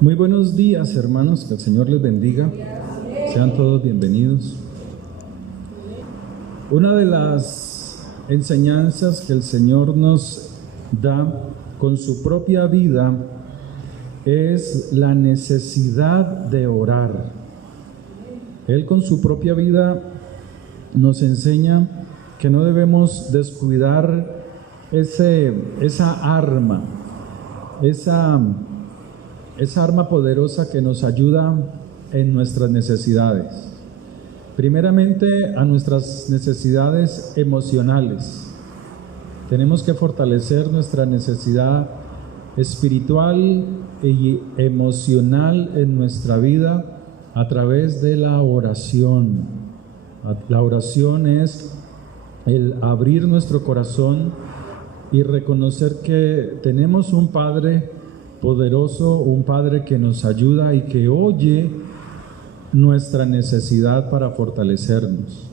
Muy buenos días, hermanos, que el Señor les bendiga. Sean todos bienvenidos. Una de las enseñanzas que el Señor nos da con su propia vida es la necesidad de orar. Él con su propia vida nos enseña que no debemos descuidar esa arma poderosa que nos ayuda en nuestras necesidades. Primeramente, a nuestras necesidades emocionales. Tenemos que fortalecer nuestra necesidad espiritual y emocional en nuestra vida a través de la oración. La oración es el abrir nuestro corazón y reconocer que tenemos un Padre poderoso, un Padre que nos ayuda y que oye nuestra necesidad para fortalecernos.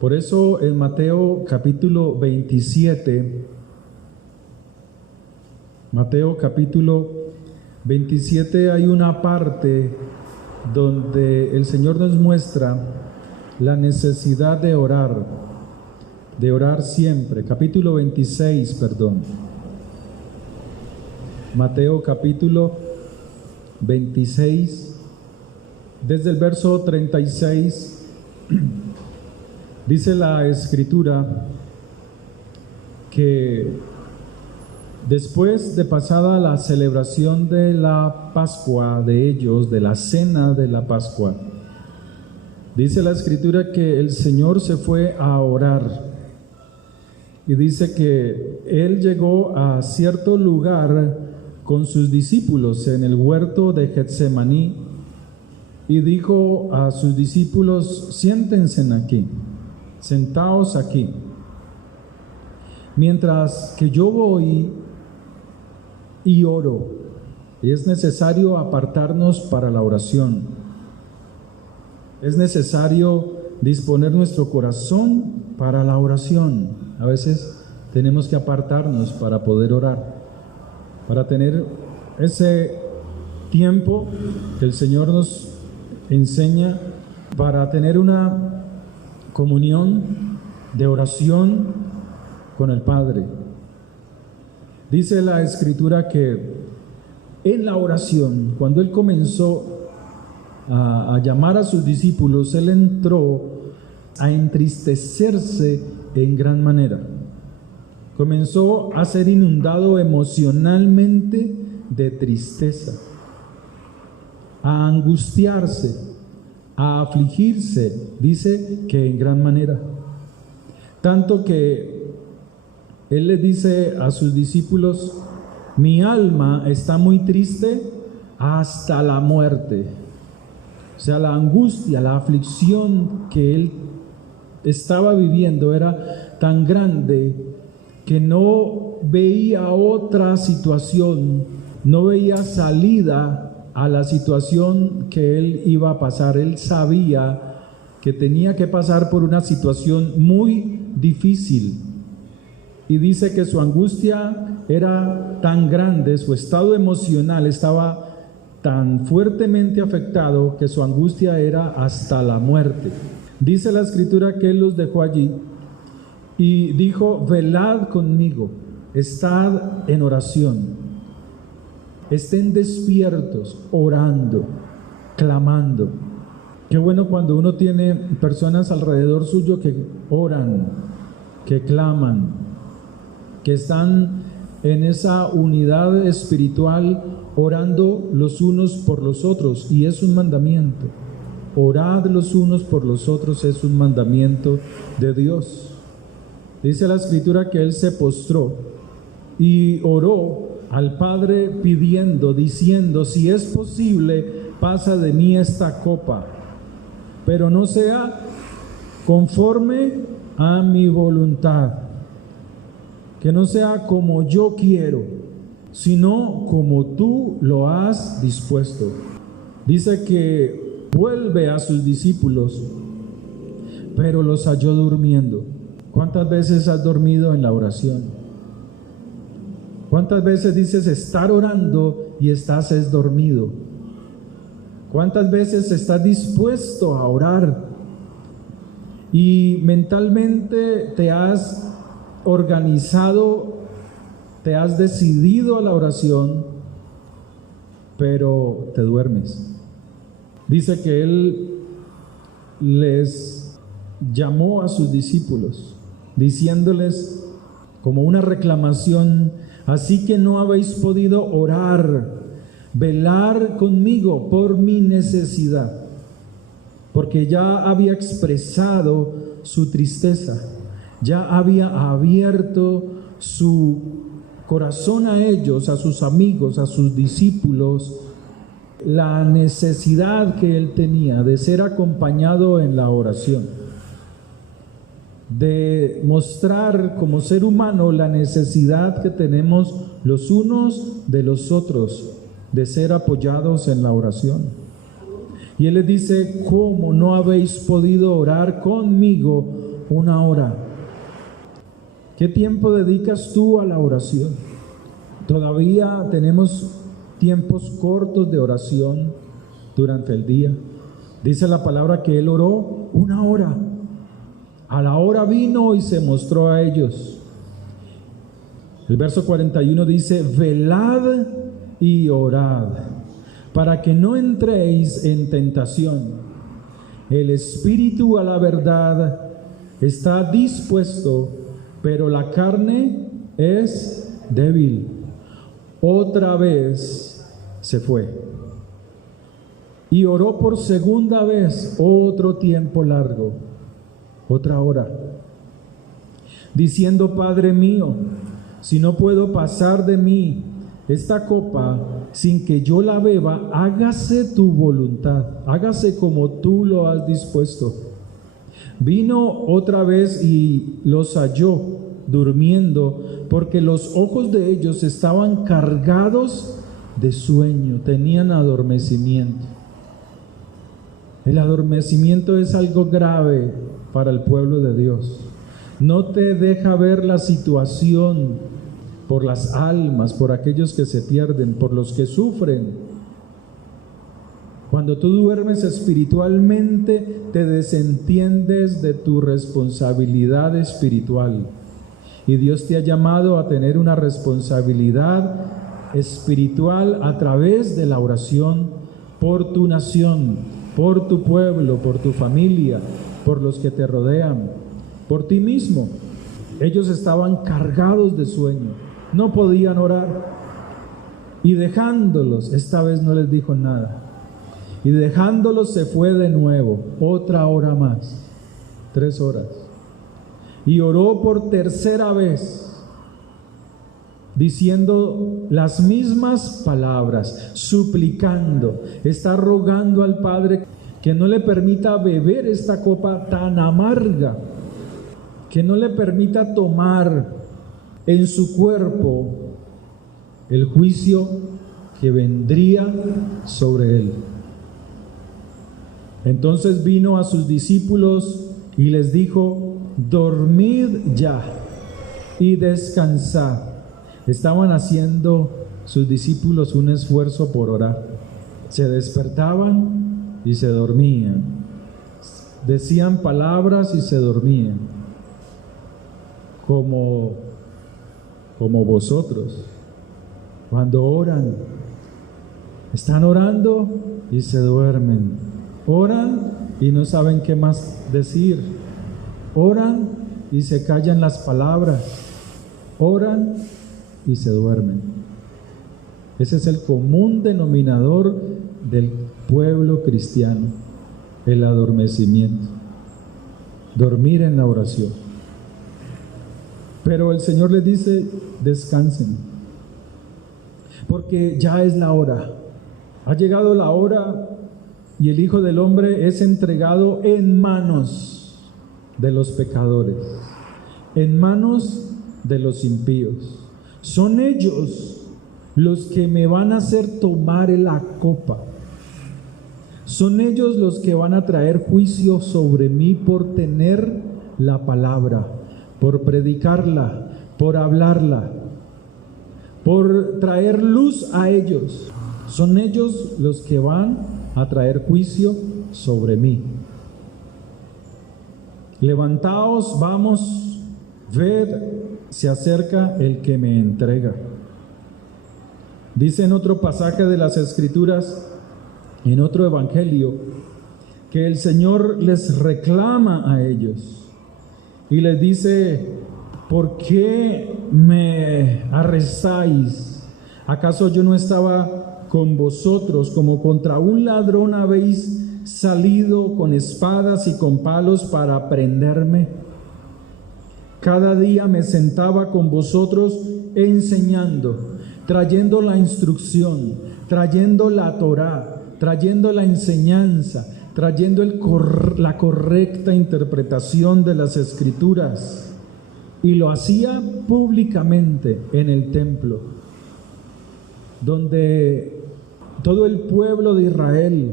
Por eso en Mateo capítulo 27, hay una parte donde el Señor nos muestra la necesidad de orar siempre. Capítulo 26, Mateo capítulo 26, desde el verso 36, dice la Escritura que después de pasada la celebración de la Pascua de ellos, de la cena de la Pascua, dice la Escritura que el Señor se fue a orar y dice que Él llegó a cierto lugar con sus discípulos en el huerto de Getsemaní y dijo a sus discípulos: siéntense aquí, sentaos aquí, mientras que yo voy y oro. Y es necesario apartarnos para la oración, es necesario disponer nuestro corazón para la oración. A veces tenemos que apartarnos para poder orar, para tener ese tiempo que el Señor nos enseña, para tener una comunión de oración con el Padre. Dice la Escritura que en la oración, cuando Él comenzó a llamar a sus discípulos, Él entró a entristecerse en gran manera. Comenzó a ser inundado emocionalmente de tristeza, a angustiarse, a afligirse, dice que en gran manera. Tanto que Él le dice a sus discípulos: mi alma está muy triste hasta la muerte. O sea, la angustia, la aflicción que Él estaba viviendo era tan grande que no veía otra situación, no veía salida a la situación que él iba a pasar. Él sabía que tenía que pasar por una situación muy difícil. Y dice que su angustia era tan grande, su estado emocional estaba tan fuertemente afectado que su angustia era hasta la muerte. Dice la Escritura que Él los dejó allí y dijo: velad conmigo, estad en oración, estén despiertos, orando, clamando. Qué bueno cuando uno tiene personas alrededor suyo que oran, que claman, que están en esa unidad espiritual, orando los unos por los otros, y es un mandamiento. Orad los unos por los otros es un mandamiento de Dios. Dice la Escritura que Él se postró y oró al Padre pidiendo, diciendo: si es posible, pasa de mí esta copa, pero no sea conforme a mi voluntad, que no sea como yo quiero, sino como tú lo has dispuesto. Dice que vuelve a sus discípulos, pero los halló durmiendo. ¿Cuántas veces has dormido en la oración? ¿Cuántas veces dices estar orando y estás dormido? ¿Cuántas veces estás dispuesto a orar y mentalmente te has organizado, te has decidido a la oración, pero te duermes? Dice que Él les llamó a sus discípulos, diciéndoles como una reclamación: así que no habéis podido orar, velar conmigo por mi necesidad, porque ya había expresado su tristeza, ya había abierto su corazón a ellos, a sus amigos, a sus discípulos, la necesidad que él tenía de ser acompañado en la oración, de mostrar como ser humano la necesidad que tenemos los unos de los otros, de ser apoyados en la oración. Y él les dice: ¿cómo no habéis podido orar conmigo una hora? ¿Qué tiempo dedicas tú a la oración? Todavía tenemos tiempos cortos de oración durante el día. Dice la palabra que él oró una hora. A la hora vino y se mostró a ellos. El verso 41 dice: velad y orad, para que no entréis en tentación. El espíritu a la verdad está dispuesto, pero la carne es débil. Otra vez se fue y oró por segunda vez, otro tiempo largo, otra hora, diciendo: Padre mío, si no puedo pasar de mí esta copa sin que yo la beba, hágase tu voluntad, hágase como tú lo has dispuesto. Vino otra vez y los halló durmiendo, porque los ojos de ellos estaban cargados de sueño, tenían adormecimiento. El adormecimiento es algo grave para el pueblo de Dios. No te deja ver la situación por las almas, por aquellos que se pierden, por los que sufren. Cuando tú duermes espiritualmente, te desentiendes de tu responsabilidad espiritual. Y Dios te ha llamado a tener una responsabilidad espiritual a través de la oración por tu nación, por tu pueblo, por tu familia, por los que te rodean, por ti mismo. Ellos estaban cargados de sueño, no podían orar. Y dejándolos, esta vez no les dijo nada. Y dejándolos se fue de nuevo, otra hora más, 3 horas. Y oró por tercera vez, diciendo las mismas palabras, suplicando, está rogando al Padre que no le permita beber esta copa tan amarga, que no le permita tomar en su cuerpo el juicio que vendría sobre él. Entonces vino a sus discípulos y les dijo: dormid ya y descansad. Estaban haciendo sus discípulos un esfuerzo por orar. Se despertaban y se dormían. Decían palabras y se dormían. Como vosotros, cuando oran, están orando y se duermen. Oran y no saben qué más decir. Oran y se callan las palabras. Oran y se duermen. Ese es el común denominador del pueblo cristiano, el adormecimiento, dormir en la oración. Pero el Señor les dice: descansen, porque ya es la hora, ha llegado la hora y el Hijo del Hombre es entregado en manos de los pecadores, en manos de los impíos. Son ellos los que me van a hacer tomar la copa. Son ellos los que van a traer juicio sobre mí por tener la palabra, por predicarla, por hablarla, por traer luz a ellos. Son ellos los que van a traer juicio sobre mí. Levantaos, vamos, ved, se acerca el que me entrega. Dice en otro pasaje de las Escrituras, en otro evangelio, que el Señor les reclama a ellos y les dice: ¿por qué me arrestáis? ¿Acaso yo no estaba con vosotros? Como contra un ladrón habéis salido con espadas y con palos para prenderme. Cada día me sentaba con vosotros enseñando, trayendo la instrucción, trayendo la Torá, trayendo la enseñanza, trayendo la correcta interpretación de las Escrituras. Y lo hacía públicamente en el templo, donde todo el pueblo de Israel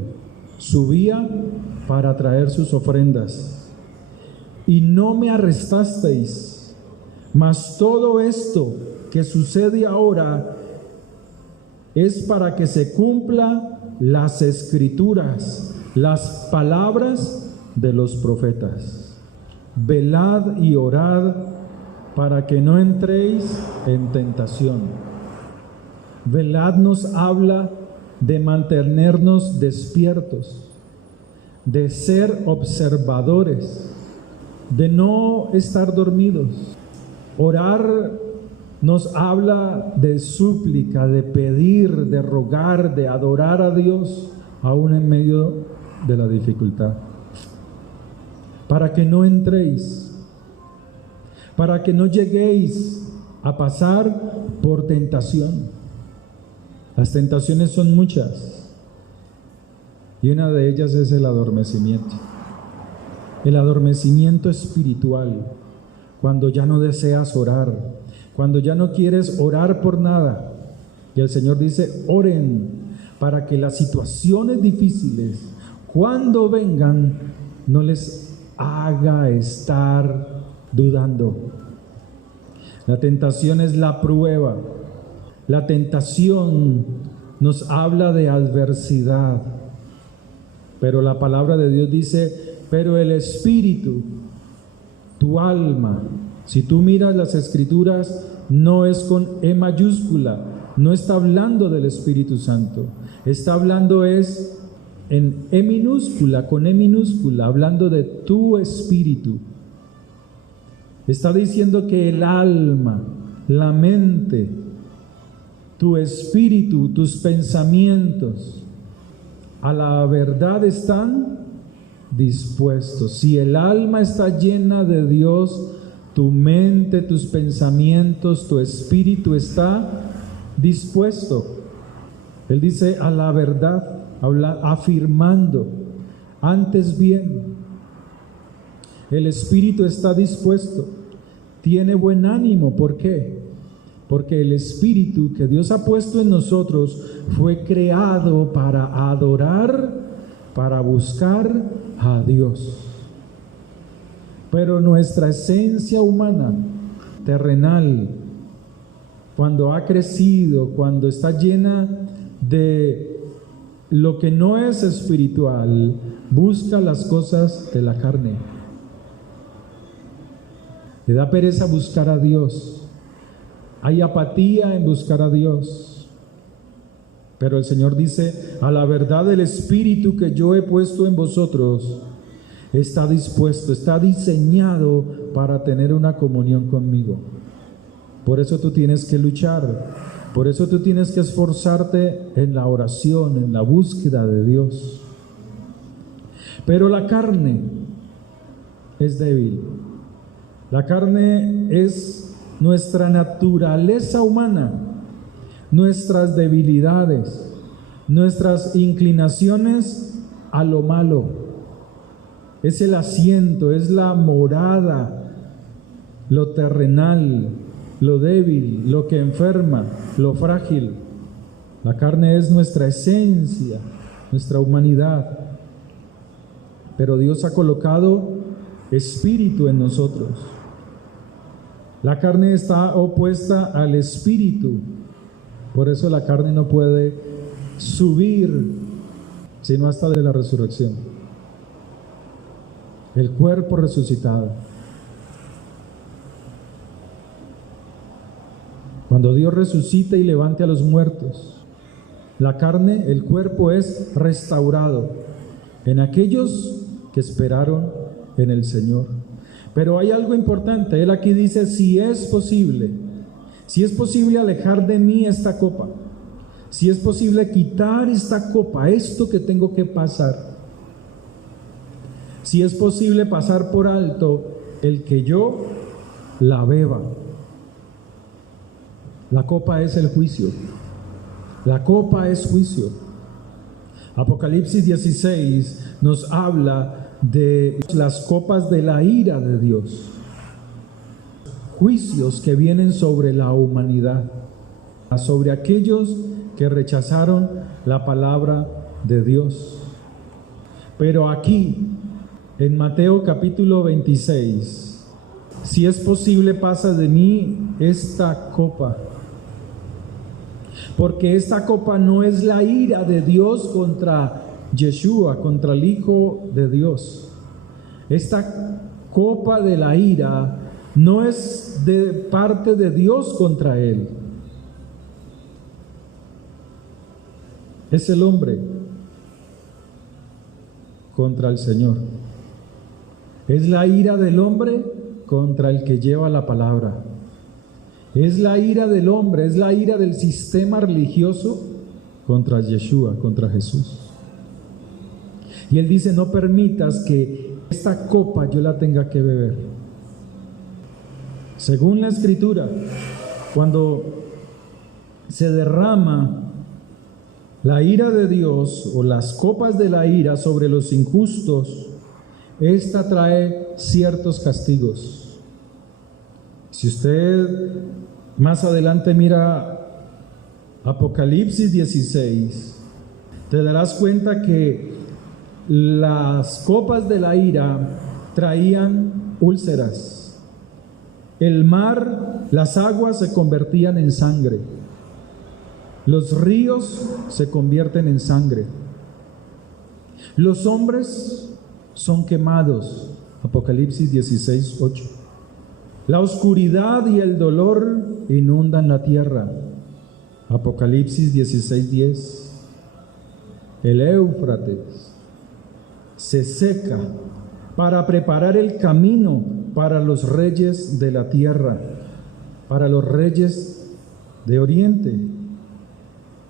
subía para traer sus ofrendas. Y no me arrestasteis, mas todo esto que sucede ahora es para que se cumpla las Escrituras, las palabras de los profetas. Velad y orad para que no entréis en tentación. Velad nos habla de mantenernos despiertos, de ser observadores, de no estar dormidos. Orar nos habla de súplica, de pedir, de rogar, de adorar a Dios, aún en medio de la dificultad. Para que no entréis, para que no lleguéis a pasar por tentación. Las tentaciones son muchas y una de ellas es el adormecimiento. El adormecimiento espiritual, cuando ya no deseas orar, cuando ya no quieres orar por nada. Y el Señor dice: oren para que las situaciones difíciles, cuando vengan, no les haga estar dudando. La tentación es la prueba. La tentación nos habla de adversidad, pero la palabra de Dios dice: pero el Espíritu, tu alma, si tú miras las Escrituras, no es con E mayúscula, no está hablando del Espíritu Santo, está hablando es en E minúscula, con E minúscula, hablando de tu espíritu. Está diciendo que el alma, la mente, tu espíritu, tus pensamientos, a la verdad están dispuestos. Si el alma está llena de Dios, tu mente, tus pensamientos, tu espíritu está dispuesto. Él dice a la verdad, afirmando, antes bien, el espíritu está dispuesto, tiene buen ánimo. ¿Por qué? Porque el espíritu que Dios ha puesto en nosotros fue creado para adorar, para buscar a Dios. Pero nuestra esencia humana, terrenal, cuando ha crecido, cuando está llena de lo que no es espiritual, busca las cosas de la carne. Le da pereza buscar a Dios. Hay apatía en buscar a Dios. Pero el Señor dice: a la verdad, el espíritu que yo he puesto en vosotros está dispuesto, está diseñado para tener una comunión conmigo. Por eso tú tienes que luchar, por eso tú tienes que esforzarte en la oración, en la búsqueda de Dios. Pero la carne es débil. La carne es nuestra naturaleza humana, nuestras debilidades, nuestras inclinaciones a lo malo. Es el asiento, es la morada, lo terrenal, lo débil, lo que enferma, lo frágil. La carne es nuestra esencia, nuestra humanidad. Pero Dios ha colocado espíritu en nosotros. La carne está opuesta al espíritu, Por eso la carne no puede subir sino hasta de la resurrección. El cuerpo resucitado. Cuando Dios resucite y levante a los muertos, la carne, el cuerpo es restaurado en aquellos que esperaron en el Señor. Pero hay algo importante. Él aquí dice, si es posible alejar de mí esta copa, si es posible quitar esta copa, esto que tengo que pasar, si es posible pasar por alto el que yo la beba. La copa es el juicio. La copa es juicio. Apocalipsis 16 nos habla de las copas de la ira de Dios. Juicios que vienen sobre la humanidad, sobre aquellos que rechazaron la palabra de Dios. Pero aquí, en Mateo capítulo 26, si es posible, pasa de mí esta copa. Porque esta copa no es la ira de Dios contra Yeshua, contra el Hijo de Dios. Esta copa de la ira no es de parte de Dios contra él. Es el hombre contra el Señor. Es la ira del hombre contra el que lleva la palabra. Es la ira del hombre, es la ira del sistema religioso contra Yeshua, contra Jesús. Y él dice, no permitas que esta copa yo la tenga que beber. Según la Escritura, cuando se derrama la ira de Dios o las copas de la ira sobre los injustos, esta trae ciertos castigos. Si usted más adelante mira Apocalipsis 16, te darás cuenta que las copas de la ira traían úlceras. El mar, las aguas se convertían en sangre. Los ríos se convierten en sangre. Los hombres son quemados. Apocalipsis 16, 8. La oscuridad y el dolor inundan la tierra. Apocalipsis 16, 10. El Éufrates se seca para preparar el camino para los reyes de la tierra, para los reyes de Oriente.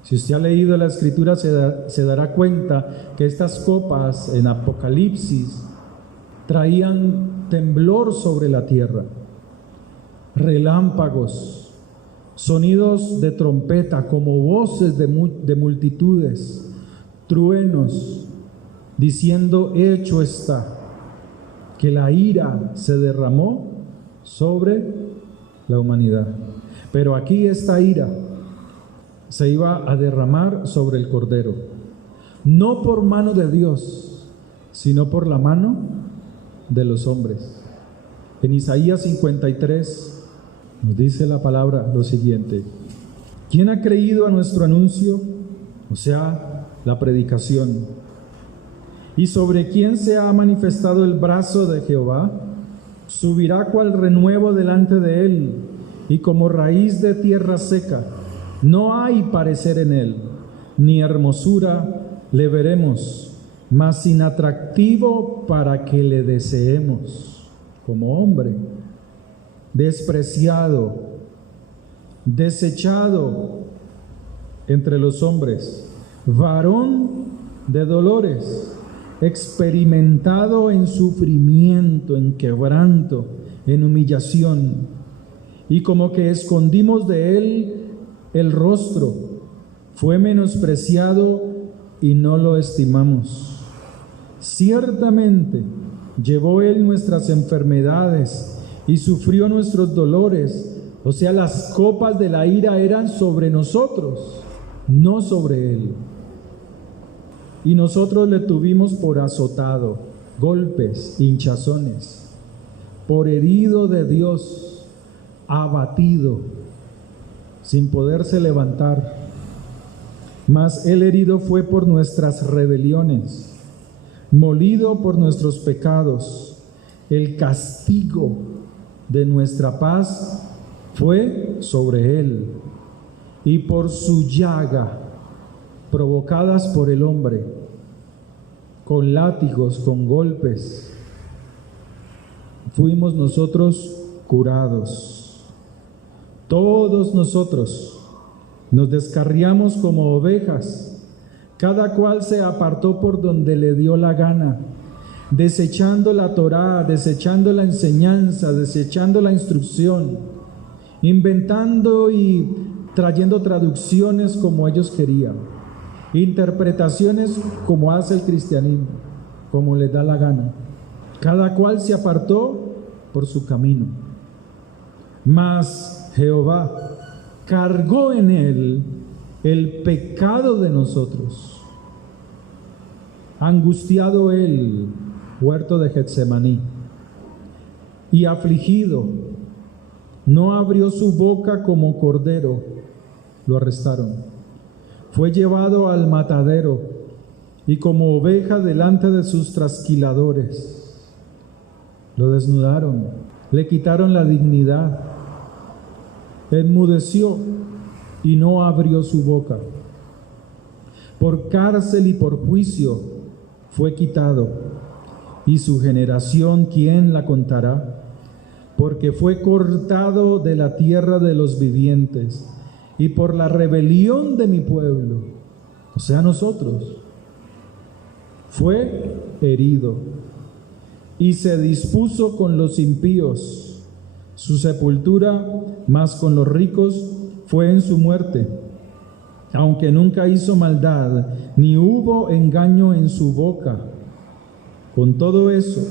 Si usted ha leído la Escritura, se dará cuenta que estas copas en Apocalipsis traían temblor sobre la tierra, relámpagos, sonidos de trompeta como voces de multitudes, truenos, diciendo, hecho está, que la ira se derramó sobre la humanidad. Pero aquí esta ira se iba a derramar sobre el Cordero, no por mano de Dios, sino por la mano de los hombres. En Isaías 53 nos dice la palabra lo siguiente: ¿quién ha creído a nuestro anuncio? O sea, la predicación. ¿Y sobre quién se ha manifestado el brazo de Jehová? Subirá cual renuevo delante de él, y como raíz de tierra seca. No hay parecer en él, ni hermosura le veremos, mas inatractivo para que le deseemos. Como hombre, despreciado, desechado entre los hombres, varón de dolores, experimentado en sufrimiento, en quebranto, en humillación, y como que escondimos de él el rostro, fue menospreciado y no lo estimamos. Ciertamente llevó él nuestras enfermedades y sufrió nuestros dolores. O sea, las copas de la ira eran sobre nosotros, no sobre él. Y nosotros le tuvimos por azotado, golpes, hinchazones, por herido de Dios, abatido. sin poderse levantar. Mas Él herido fue por nuestras rebeliones, molido por nuestros pecados. El castigo de nuestra paz fue sobre Él, y por su llaga, provocadas por el hombre, con látigos, con golpes, fuimos nosotros curados. Todos nosotros nos descarriamos como ovejas, cada cual se apartó por donde le dio la gana, desechando la Torá, desechando la enseñanza, desechando la instrucción, inventando y trayendo traducciones como ellos querían, interpretaciones como hace el cristianismo, como les da la gana. Cada cual se apartó por su camino. Mas Jehová cargó en él el pecado de nosotros. Angustiado él, huerto de Getsemaní, y afligido, no abrió su boca como cordero, lo arrestaron. Fue llevado al matadero, y como oveja delante de sus trasquiladores, lo desnudaron, le quitaron la dignidad, enmudeció y no abrió su boca. Por cárcel y por juicio fue quitado, y su generación, ¿quién la contará? Porque fue cortado de la tierra de los vivientes, y por la rebelión de mi pueblo, o sea nosotros, fue herido, y se dispuso con los impíos. Su sepultura, más con los ricos, fue en su muerte, aunque nunca hizo maldad, ni hubo engaño en su boca. Con todo eso,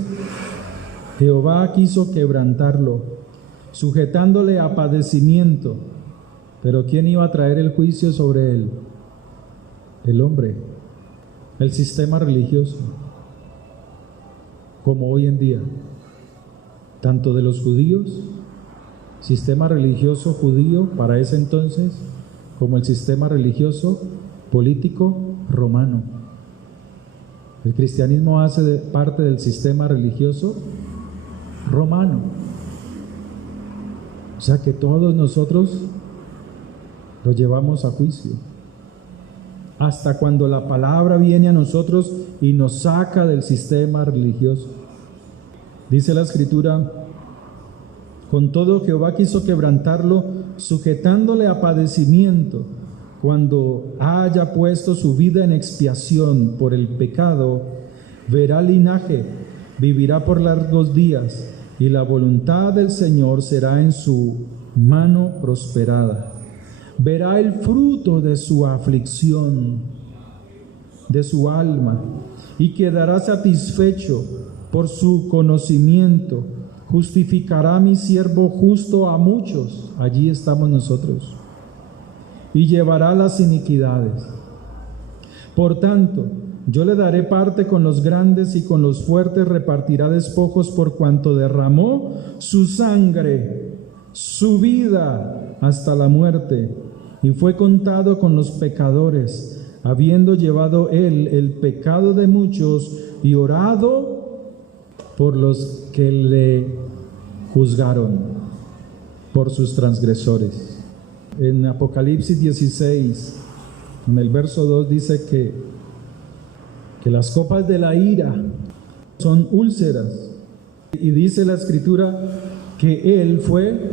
Jehová quiso quebrantarlo, sujetándole a padecimiento. Pero ¿quién iba a traer el juicio sobre él? El hombre, el sistema religioso, como hoy en día, tanto de los judíos, sistema religioso judío para ese entonces, como el sistema religioso político romano. El cristianismo hace parte del sistema religioso romano. O sea que todos nosotros lo llevamos a juicio. Hasta cuando la palabra viene a nosotros y nos saca del sistema religioso. Dice la Escritura: con todo Jehová quiso quebrantarlo, sujetándole a padecimiento. Cuando haya puesto su vida en expiación por el pecado, verá linaje, vivirá por largos días, y la voluntad del Señor será en su mano prosperada. Verá el fruto de su aflicción, de su alma, y quedará satisfecho por su conocimiento. Justificará mi siervo justo a muchos, allí estamos nosotros, y llevará las iniquidades. Por tanto, yo le daré parte con los grandes, y con los fuertes repartirá despojos, por cuanto derramó su sangre, su vida, hasta la muerte, y fue contado con los pecadores, habiendo llevado él el pecado de muchos y orado por los que le juzgaron, por sus transgresores. En Apocalipsis 16, en el verso 2 dice que las copas de la ira son úlceras, y dice la Escritura que él fue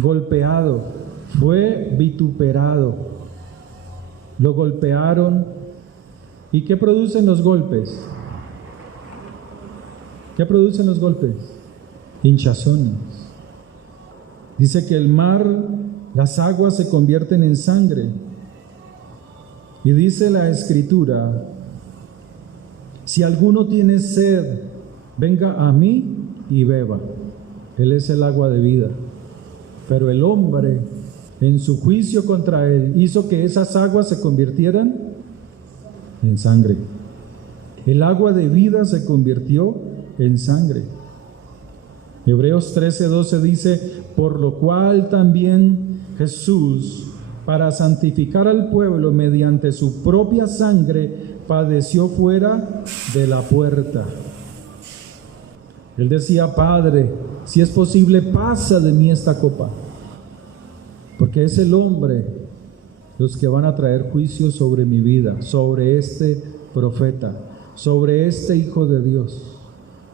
golpeado, fue vituperado, lo golpearon. ¿Y qué producen los golpes? ¿Qué producen los golpes? Hinchazones. Dice que el mar, las aguas se convierten en sangre. Y dice la Escritura: si alguno tiene sed, venga a mí y beba. Él es el agua de vida. Pero el hombre, en su juicio contra él, hizo que esas aguas se convirtieran en sangre. El agua de vida se convirtió en sangre. Hebreos 13:12 dice: por lo cual también Jesús, para santificar al pueblo mediante su propia sangre, padeció fuera de la puerta. Él decía: Padre, si es posible, pasa de mí esta copa, porque es el hombre los que van a traer juicio sobre mi vida, sobre este profeta, sobre este Hijo de Dios,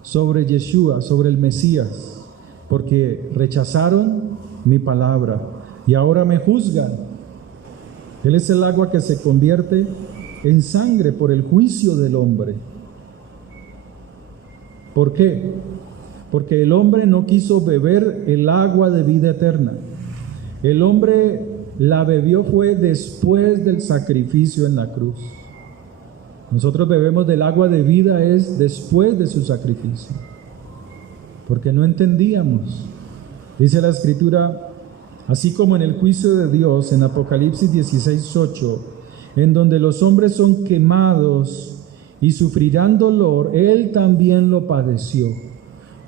sobre Yeshua, sobre el Mesías, porque rechazaron mi palabra y ahora me juzgan. Él es el agua que se convierte en sangre por el juicio del hombre. ¿Por qué? Porque el hombre no quiso beber el agua de vida eterna. El hombre la bebió fue después del sacrificio en la cruz. Nosotros bebemos del agua de vida es después de su sacrificio, porque no entendíamos. Dice la Escritura: así como en el juicio de Dios, en Apocalipsis 16:8, en donde los hombres son quemados y sufrirán dolor, Él también lo padeció.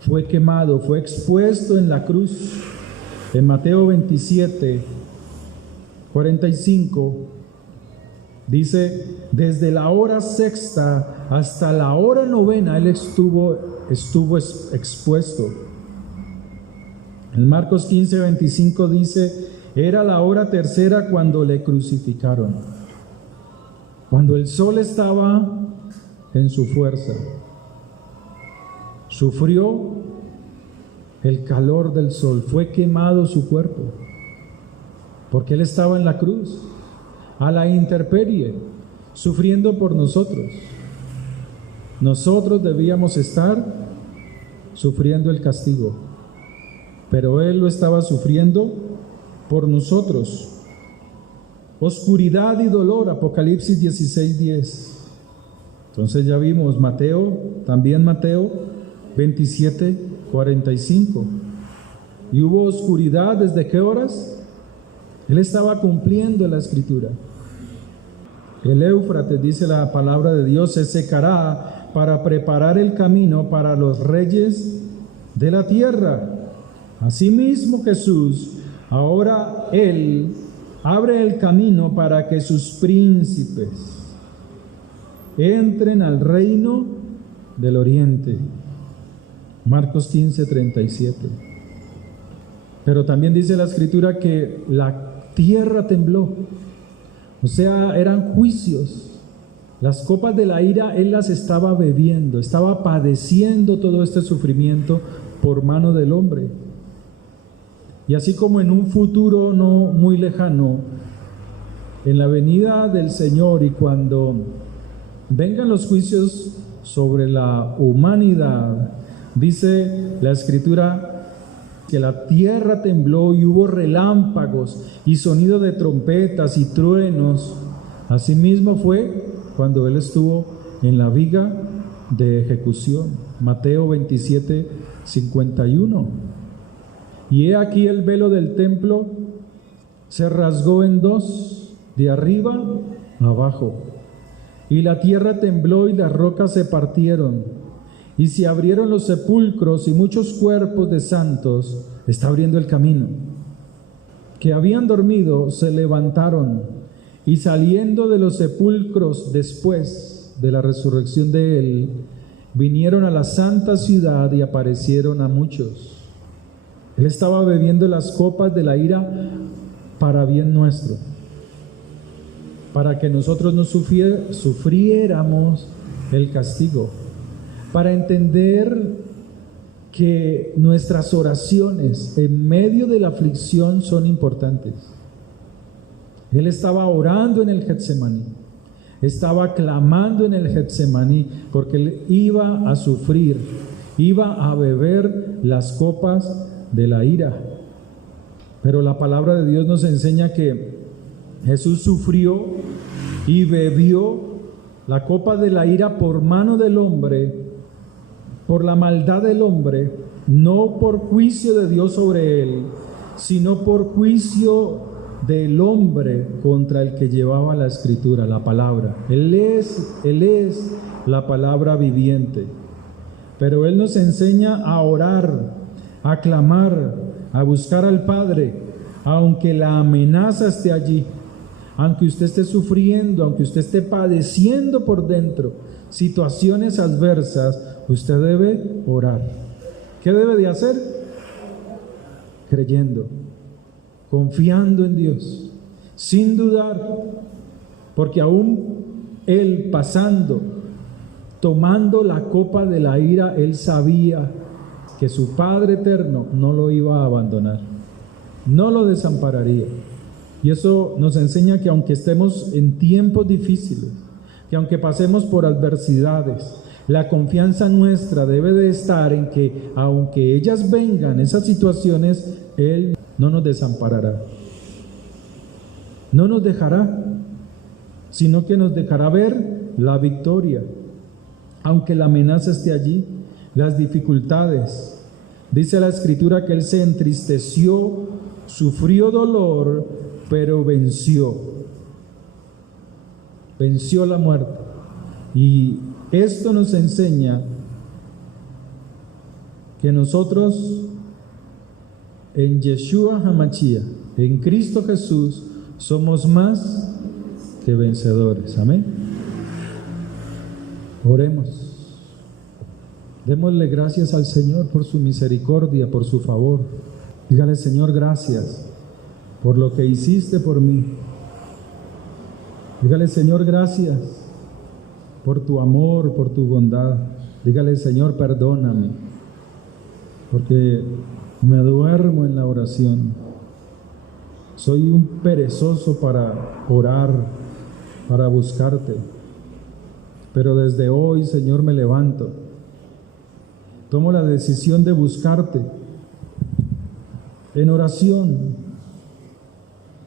Fue quemado, fue expuesto en la cruz. En Mateo 27:45 dice: desde la hora sexta hasta la hora novena Él estuvo expuesto. En Marcos 15:25 dice: era la hora tercera cuando le crucificaron, cuando el sol estaba en su fuerza. Sufrió el calor del sol, fue quemado su cuerpo, porque Él estaba en la cruz, a la intemperie, sufriendo por nosotros. Nosotros debíamos estar sufriendo el castigo, pero Él lo estaba sufriendo por nosotros. Oscuridad y dolor, Apocalipsis 16:10. Entonces ya vimos Mateo 27:45. Y hubo oscuridad, ¿desde qué horas? Él estaba cumpliendo la Escritura. El Éufrates, dice la palabra de Dios, se secará para preparar el camino para los reyes de la tierra. Asimismo Jesús, ahora Él abre el camino para que sus príncipes entren al reino del oriente. Marcos 15:37. Pero también dice la Escritura que la tierra tembló. O sea, eran juicios. Las copas de la ira Él las estaba bebiendo, estaba padeciendo todo este sufrimiento por mano del hombre. Y así como en un futuro no muy lejano, en la venida del Señor y cuando vengan los juicios sobre la humanidad, dice la Escritura que la tierra tembló y hubo relámpagos y sonido de trompetas y truenos. Asimismo fue cuando Él estuvo en la viga de ejecución. Mateo 27:51. Y he aquí el velo del templo se rasgó en dos, de arriba abajo, y la tierra tembló y las rocas se partieron, y se abrieron los sepulcros, y muchos cuerpos de santos, está abriendo el camino, que habían dormido, se levantaron, y saliendo de los sepulcros después de la resurrección de Él, vinieron a la santa ciudad y aparecieron a muchos. Él estaba bebiendo las copas de la ira para bien nuestro, para que nosotros no sufriéramos el castigo, para entender que nuestras oraciones en medio de la aflicción son importantes. Él estaba orando en el Getsemaní, estaba clamando en el Getsemaní, porque Él iba a sufrir, iba a beber las copas de la ira. Pero la palabra de Dios nos enseña que Jesús sufrió y bebió la copa de la ira por mano del hombre, por la maldad del hombre, no por juicio de Dios sobre él, sino por juicio del hombre contra el que llevaba la Escritura, la palabra. Él es la palabra viviente. Pero Él nos enseña a orar, a clamar, a buscar al Padre, aunque la amenaza esté allí, aunque usted esté sufriendo, aunque usted esté padeciendo por dentro situaciones adversas, usted debe orar. ¿Qué debe de hacer? Creyendo, confiando en Dios, sin dudar, porque aún Él pasando, tomando la copa de la ira, Él sabía que su Padre eterno no lo iba a abandonar, no lo desampararía. Y eso nos enseña que aunque estemos en tiempos difíciles, que aunque pasemos por adversidades, la confianza nuestra debe de estar en que aunque ellas vengan, esas situaciones, Él no nos desamparará, no nos dejará, sino que nos dejará ver la victoria. Aunque la amenaza esté allí, las dificultades. Dice la Escritura que Él se entristeció, sufrió dolor, pero venció la muerte. Y esto nos enseña que nosotros en Yeshua HaMashiach, en Cristo Jesús, somos más que vencedores. Amén. Oremos. Démosle gracias al Señor por su misericordia, por su favor. Dígale: Señor, gracias por lo que hiciste por mí. Dígale: Señor, gracias por tu amor, por tu bondad. Dígale: Señor, perdóname, porque me duermo en la oración. Soy un perezoso para orar, para buscarte. Pero desde hoy, Señor, me levanto. Tomo la decisión de buscarte en oración,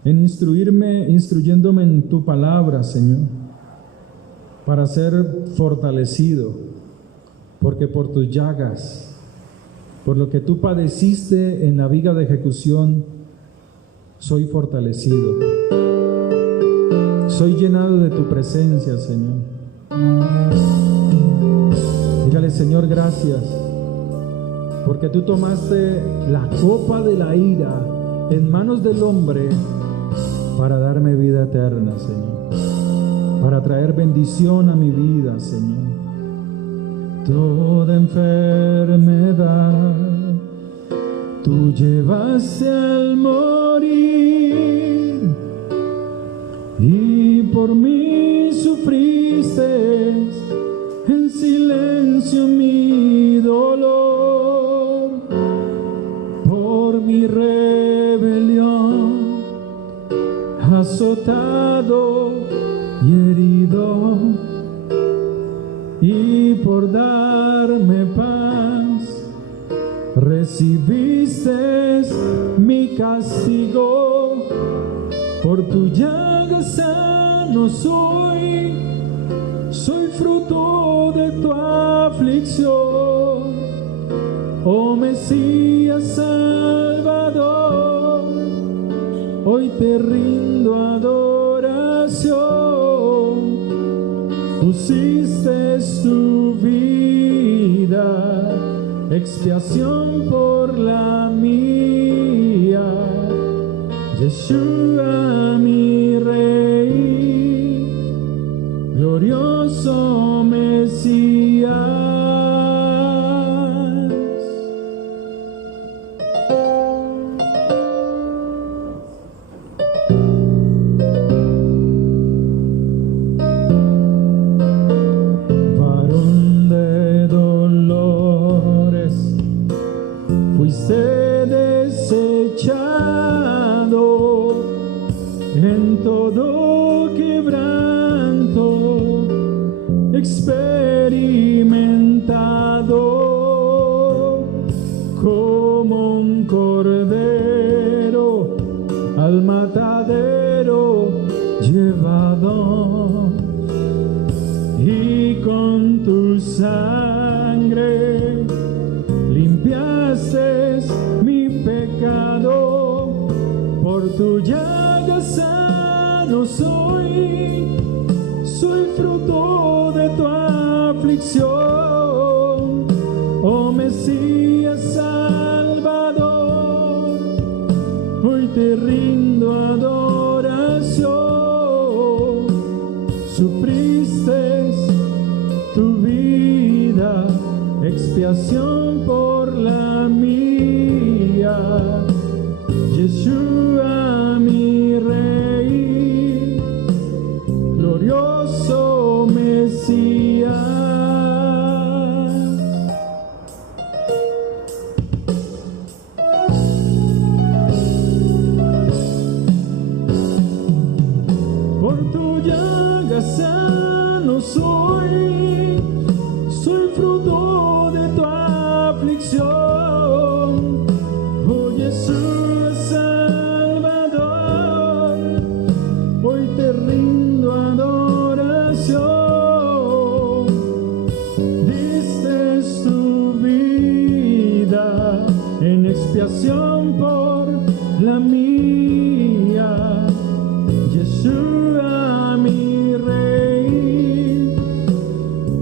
en instruyéndome en tu palabra, Señor, para ser fortalecido, porque por tus llagas, por lo que tú padeciste en la viga de ejecución, soy fortalecido. Soy llenado de tu presencia, Señor. Dígale: Señor, gracias, porque tú tomaste la copa de la ira en manos del hombre para darme vida eterna, Señor, para traer bendición a mi vida, Señor. Toda enfermedad tú llevaste al morir, y por mí sufriste en silencio mi dolor. Por mi rebelión azotado y herido, y por darme paz recibiste mi castigo. Por tu llaga sano soy fruto de tu aflicción. Oh Mesías Salvador, hoy te rindo adoración. Pusiste tu vida, expiación por la mía. Yeshua, mi Rey, glorioso Mesías. Varón de dolores, fuiste desechado en todo quebranto, experimentado como un cordero al matadero llevado, y con tu sangre limpiaste mi pecado. Por tu llaga sano soy fruto de tu aflicción. Oh Mesías Salvador, hoy te rindo pusiste tu vida, expiación por la mía. Yeshua, mi Rey, glorioso Mesías. Por tu llaga sano soy fruto de tu aflicción. Oh Jesús Salvador, hoy te rindo adoración. Diste tu vida en expiación por la mía. Yeshua, mi Rey,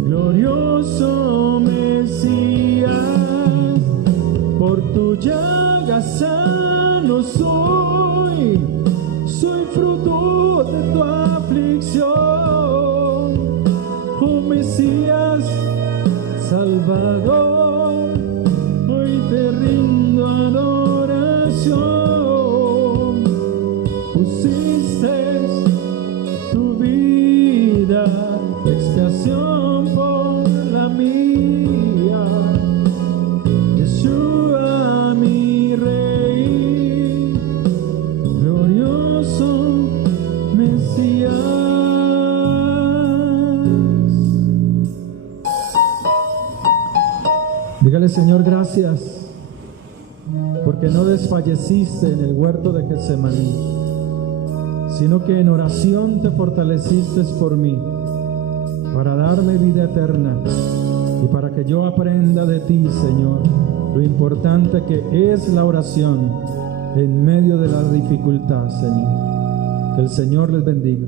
glorioso Mesías. Por tu llaga sano soy fruto de tu aflicción. Oh Mesías Salvador, hoy te rindo adoración. Pusiste tu vida, expiación por la mía. Yeshua, mi Rey, glorioso Mesías. Dígale, Señor, gracias, porque no desfalleciste en el huerto de Getsemaní, sino que en oración te fortaleciste por mí, para darme vida eterna y para que yo aprenda de ti, Señor, lo importante que es la oración en medio de la dificultad, Señor. Que el Señor les bendiga,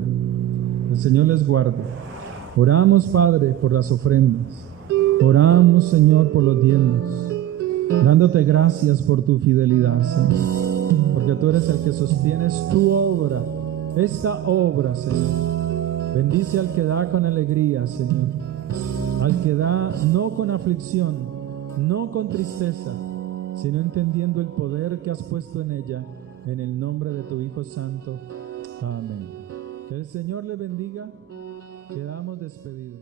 que el Señor les guarde. Oramos, Padre, por las ofrendas. Oramos, Señor, por los diezmos, dándote gracias por tu fidelidad, Señor, porque tú eres el que sostienes tu obra, esta obra, Señor. Bendice al que da con alegría, Señor, al que da no con aflicción, no con tristeza, sino entendiendo el poder que has puesto en ella, en el nombre de tu Hijo Santo. Amén. Que el Señor le bendiga. Quedamos despedidos.